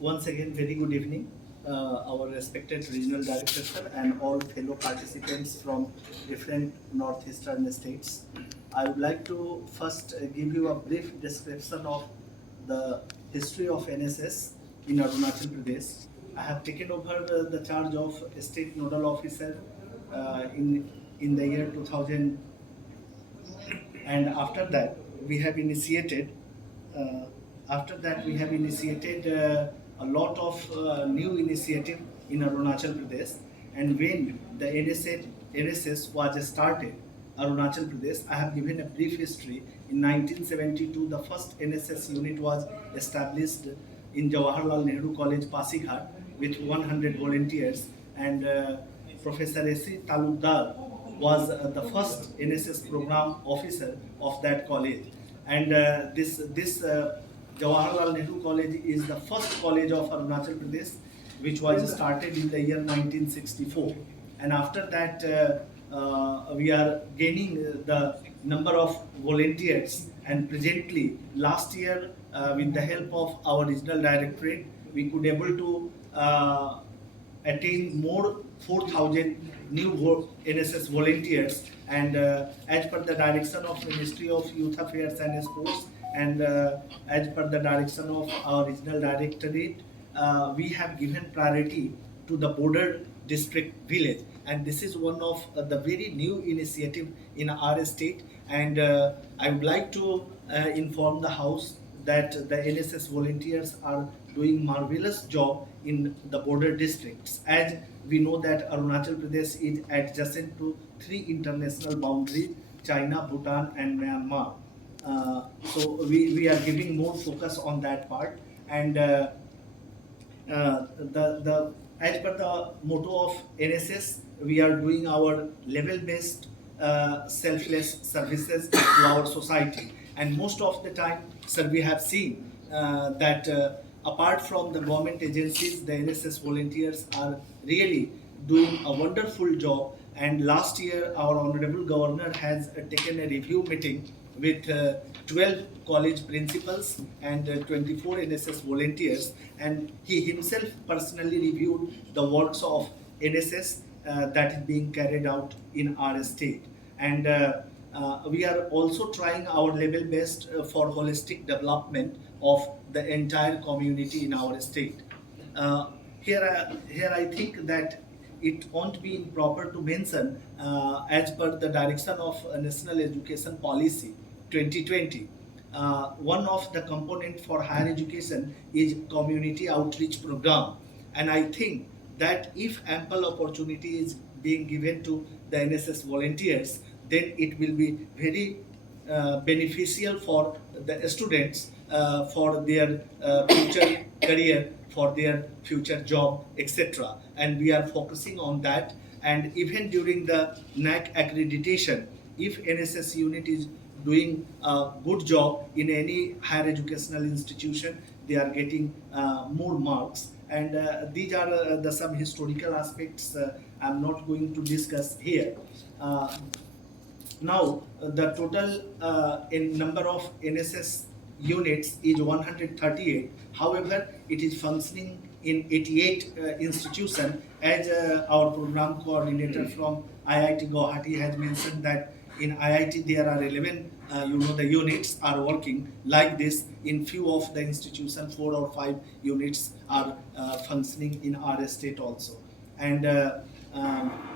Once again, very good evening, our respected regional director sir, and all fellow participants from different northeastern states. I would like to first give you a brief description of the history of NSS in Arunachal Pradesh. I have taken over the charge of state nodal officer in the year 2000, and uh, after that we have initiated a lot of new initiative in Arunachal Pradesh. And when the NSS was started Arunachal Pradesh, I have given a brief history. In 1972 the first NSS unit was established in Jawaharlal Nehru College, Pasighat, with 100 volunteers, and Professor S.C. Talukdar was the first NSS program officer of that college. And this Jawaharlal Nehru College is the first college of Arunachal Pradesh, which was started in the year 1964. And after that, we are gaining the number of volunteers. And presently, last year, with the help of our regional directorate, we could able to attain more 4,000 new NSS volunteers. And as per the direction of Ministry of Youth Affairs and Sports, and as per the direction of our regional directorate, we have given priority to the border district village, and this is one of the very new initiative in our state. And I would like to inform the house that the NSS volunteers are doing marvelous job in the border districts, as we know that Arunachal Pradesh is adjacent to three international boundaries: China, Bhutan, and Myanmar. So we are giving more focus on that part. And the as per the motto of NSS, we are doing our level-based selfless services to our society. And most of the time, sir, we have seen that apart from the government agencies, the NSS volunteers are really doing a wonderful job. And last year, our honorable governor has taken a review meeting with 12 college principals and 24 NSS volunteers, and he himself personally reviewed the works of NSS that is being carried out in our state. And we are also trying our level best for holistic development of the entire community in our state. Here I think that it won't be improper to mention, as per the direction of National Education Policy 2020, one of the component for higher education is community outreach program. And I think that if ample opportunity is being given to the NSS volunteers, then it will be very beneficial for the students, for their future career, for their future job, etc. And we are focusing on that. And even during the NAC accreditation, if NSS unit is doing a good job in any higher educational institution, they are getting more marks. And these are the some historical aspects I'm not going to discuss here. Now, the total in number of NSS units is 138. However, it is functioning in 88 institutions, as our program coordinator from IIT Guwahati has mentioned that in IIT there are 11 the units are working like this. In few of the institutions 4 or 5 units are functioning in our state also. And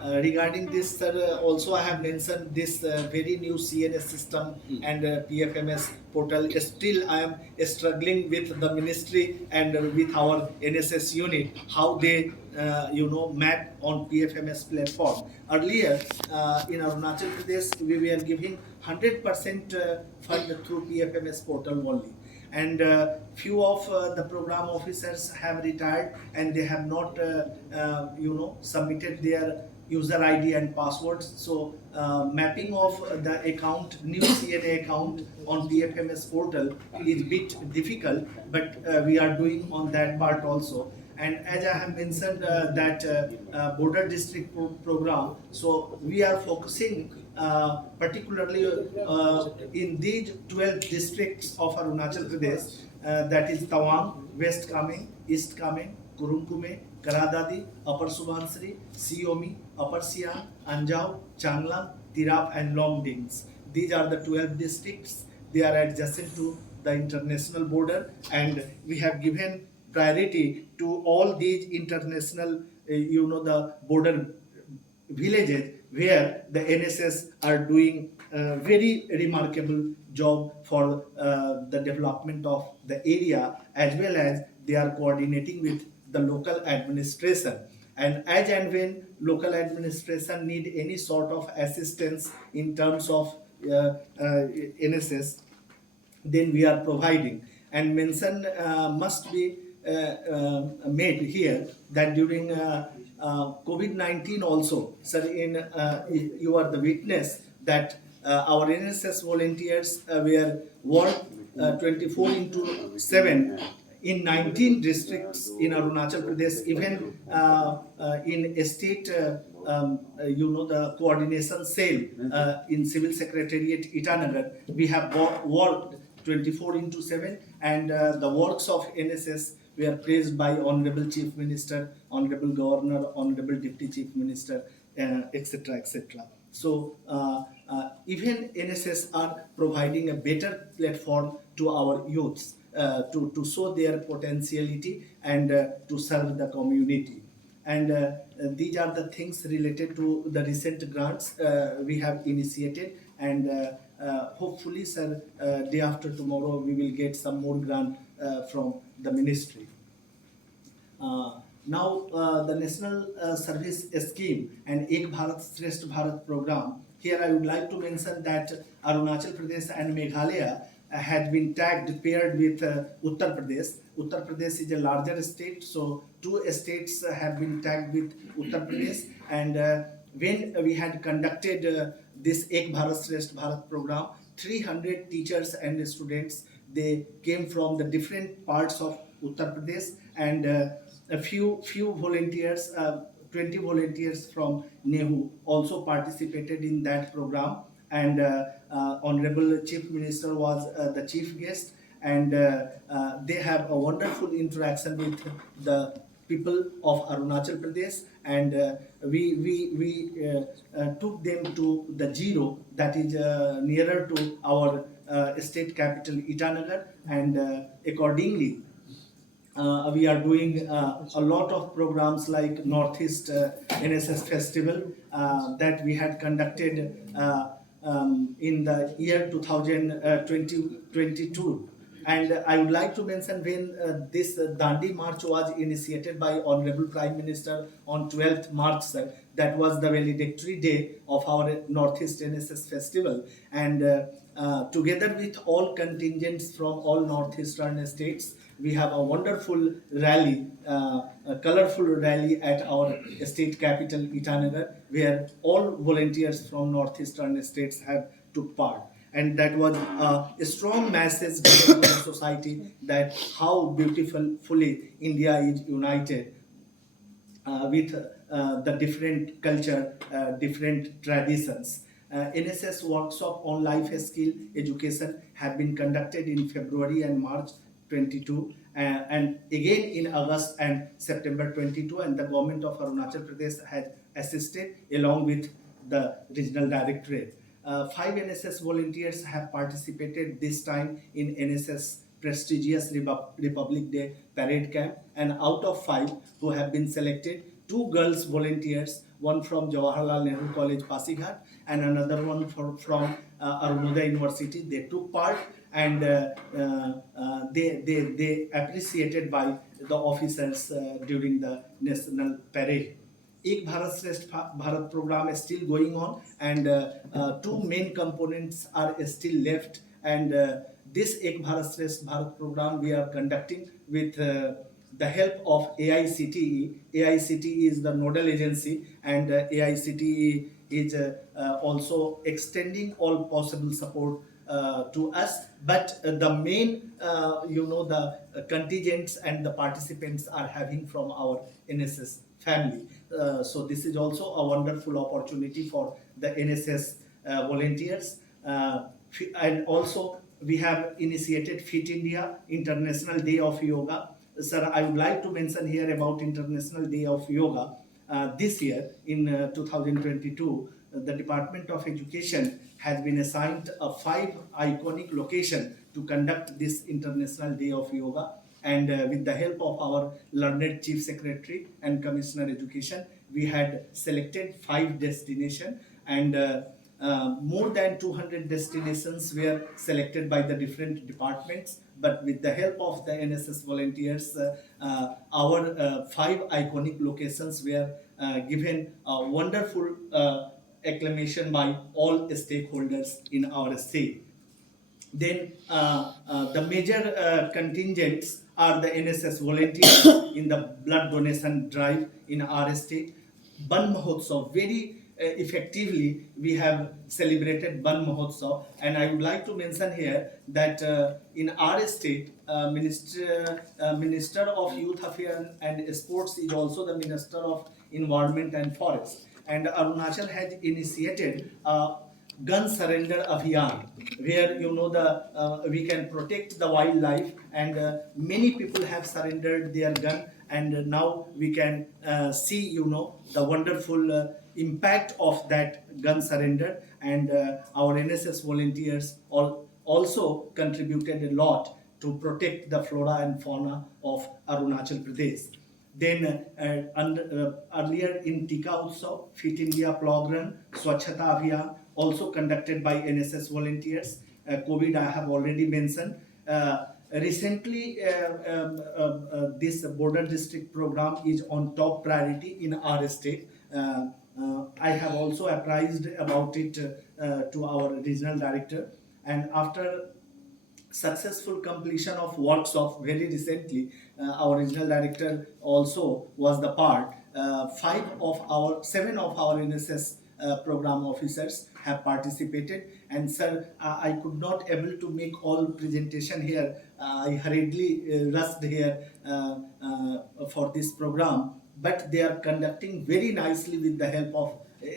regarding this, sir, also I have mentioned this very new CNS system and PFMS portal. Still, I am struggling with the ministry and with our NSS unit how they map on PFMS platform. Earlier, in Arunachal Pradesh, we were giving 100% fund through PFMS portal only. And few of the program officers have retired and they have not submitted their user ID and passwords. So mapping of the account, new CNA account on PFMS portal is bit difficult, but we are doing on that part also. And as I have mentioned that border district program, so we are focusing particularly in these 12 districts of Arunachal Pradesh, that is Tawang, West Kameng, East Kameng, Kurumkume, Karadadi, Upper Subansiri, Siomi, Upper Siang, Anjao, Changlang, Tirap, and Longdings. These are the 12 districts. They are adjacent to the international border, and we have given priority to all these international, the border villages where the NSS are doing a very remarkable job for the development of the area, as well as they are coordinating with the local administration. And as and when local administration need any sort of assistance in terms of NSS, then we are providing. And mention must be made here that during COVID-19 also, sir, you are the witness that our NSS volunteers were worked 24 into 7 in 19 districts in Arunachal Pradesh, even in a state, the coordination cell in Civil Secretariat Itanagar, we have worked 24 into 7, and the works of NSS were praised by Honorable Chief Minister, Honorable Governor, Honorable Deputy Chief Minister, etc., etc. So even NSS are providing a better platform to our youths to show their potentiality and to serve the community. And these are the things related to the recent grants we have initiated, and hopefully, sir, day after tomorrow we will get some more grant from the ministry. Now, the National Service Scheme and Ek Bharat Shresth Bharat program. Here, I would like to mention that Arunachal Pradesh and Meghalaya had been tagged paired with Uttar Pradesh. Uttar Pradesh is a larger state, so two states have been tagged with Uttar Pradesh. And when we had conducted this Ek Bharat Shresth Bharat program, 300 teachers and students, they came from the different parts of Uttar Pradesh, and a few volunteers, 20 volunteers from NEHU also participated in that program, and Honorable Chief Minister was the chief guest, and they have a wonderful interaction with the people of Arunachal Pradesh, and we took them to the Zero, that is nearer to our state capital Itanagar, and accordingly we are doing a lot of programs like Northeast NSS Festival that we had conducted in the year 2022. And I would like to mention when this Dandi March was initiated by Honorable Prime Minister on 12th March, sir, that was the valedictory day of our Northeast NSS Festival. And together with all contingents from all Northeastern states, we have a wonderful rally, a colorful rally at our state capital Itanagar, where all volunteers from Northeastern states have took part. And that was a strong message given to the society that how beautifully India is united with the different culture, different traditions. NSS workshop on life skill education have been conducted in February and March 22, and again in August and September 22, and the government of Arunachal Pradesh has assisted along with the regional directorate. 5 NSS volunteers have participated this time in NSS prestigious Republic Day parade camp, and out of 5 who have been selected, 2 girls volunteers, one from Jawaharlal Nehru College Pasighat and another one from Arunodaya University. They took part, and they appreciated by the officers during the national parade. Ek Bharat Shresth Bharat program is still going on, and 2 main components are still left, and this Ek Bharat Shresth Bharat program we are conducting with the help of AICTE. AICTE is the nodal agency, and AICTE is also extending all possible support to us, but the main the contingents and the participants are having from our NSS family. So this is also a wonderful opportunity for the NSS volunteers. And also we have initiated Fit India International Day of Yoga. Sir, I would like to mention here about International Day of Yoga. This year in 2022, the Department of Education has been assigned a 5 iconic location to conduct this International Day of Yoga. And with the help of our learned Chief Secretary and Commissioner Education, we had selected 5 destinations, and more than 200 destinations were selected by the different departments. But with the help of the NSS volunteers, our 5 iconic locations were given a wonderful acclamation by all stakeholders in our state. Then the major contingents are the NSS volunteers in the blood donation drive in our state. Ban Mahotsav, very effectively we have celebrated Ban Mahotsav, and I would like to mention here that in our state, Minister of Youth Affairs and Sports is also the Minister of Environment and Forest, and Arunachal has initiated gun surrender abhiyan, where we can protect the wildlife, and many people have surrendered their gun, and now we can see the wonderful impact of that gun surrender. And our NSS volunteers also contributed a lot to protect the flora and fauna of Arunachal Pradesh. Then earlier in Tika Utsav, Fit India Plog Run, Swachhata Abhiyan, also conducted by NSS volunteers. COVID I have already mentioned. Recently, this border district program is on top priority in our state. I have also apprised about it to our regional director, and after successful completion of workshop very recently, our regional director also was the part. 7 of our NSS program officers have participated, and sir, I could not able to make all presentation here. I hurriedly rushed here for this program, but they are conducting very nicely with the help of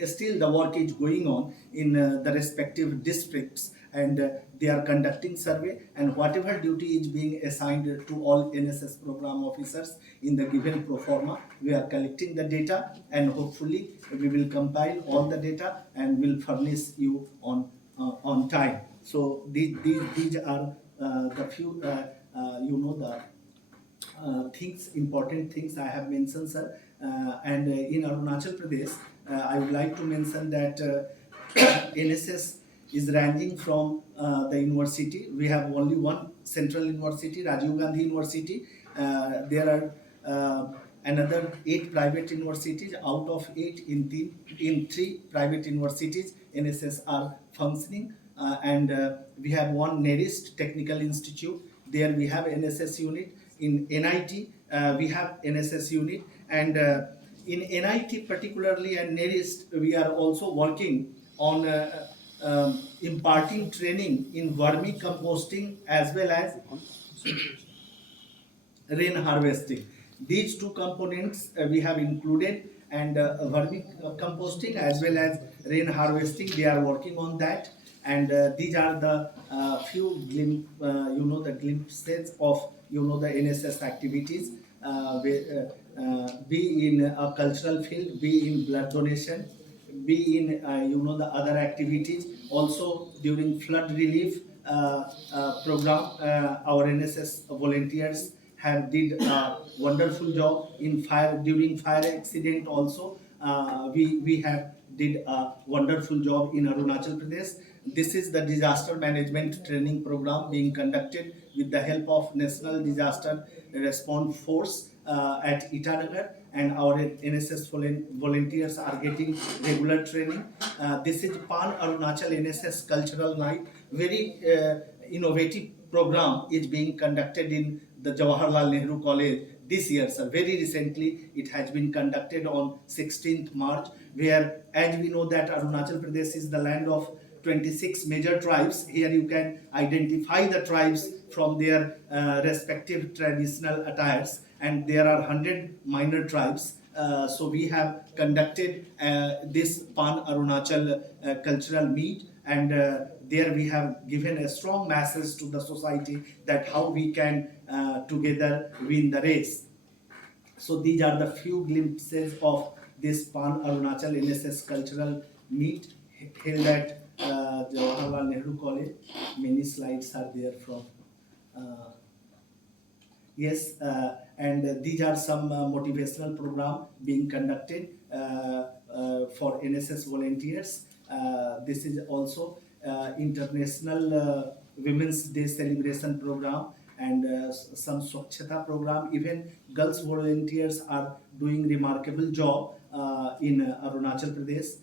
still the work is going on in the respective districts, and they are conducting survey, and whatever duty is being assigned to all NSS program officers in the given pro forma, we are collecting the data, and hopefully we will compile all the data and will furnish you on time. So these are the few the things, important things I have mentioned, sir. And in Arunachal Pradesh, I would like to mention that NSS is ranging from the university. We have only one central university, Rajiv Gandhi University. There are another 8 private universities. Out of 8, in 3 private universities, NSS are functioning. And we have one NERIST Technical Institute. There we have NSS unit. In NIT, we have NSS unit, and in NIT particularly and NERIST, we are also working on imparting training in vermicomposting as well as rain harvesting. These 2 components we have included, and vermicomposting as well as rain harvesting, they are working on that. And these are the few the glimpses of the NSS activities, be in a cultural field, be in blood donation, be in the other activities. Also during flood relief program, our NSS volunteers have did a wonderful job in during fire accident. Also we have did a wonderful job in Arunachal Pradesh. This is the disaster management training program being conducted with the help of National Disaster Response Force at Itanagar, and our NSS volunteers are getting regular training. This is Pan Arunachal NSS Cultural Night. Very innovative program is being conducted in the Jawaharlal Nehru College this year, sir. Very recently it has been conducted on 16th March, where, as we know, that Arunachal Pradesh is the land of 26 major tribes. Here you can identify the tribes from their respective traditional attires, and there are 100 minor tribes. So we have conducted this Pan Arunachal cultural meet, and there we have given a strong message to the society that how we can together win the race. So these are the few glimpses of this Pan Arunachal NSS cultural meet held at Jawaharlal Nehru College. Many slides are there from. Uh, Yes, and these are some motivational program being conducted for NSS volunteers. This is also International Women's Day celebration program and some Swachhata program. Even girls volunteers are doing remarkable job in Arunachal Pradesh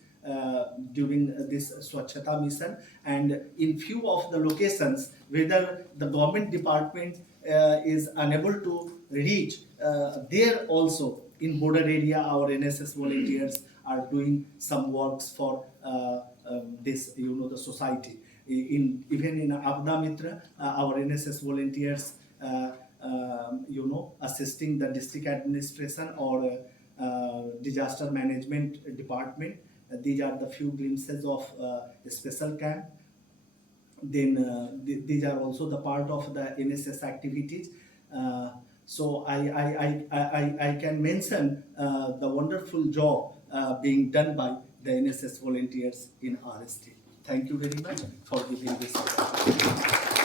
during this Swachhata mission, and in few of the locations whether the government department is unable to reach, there also in border area our NSS volunteers are doing some works for this the society. In even in Abda Mitra, our NSS volunteers assisting the district administration or disaster management department. These are the few glimpses of a special camp. Then these are also the part of the NSS activities. So I can mention the wonderful job being done by the NSS volunteers in RST. Thank you very much for giving this opportunity.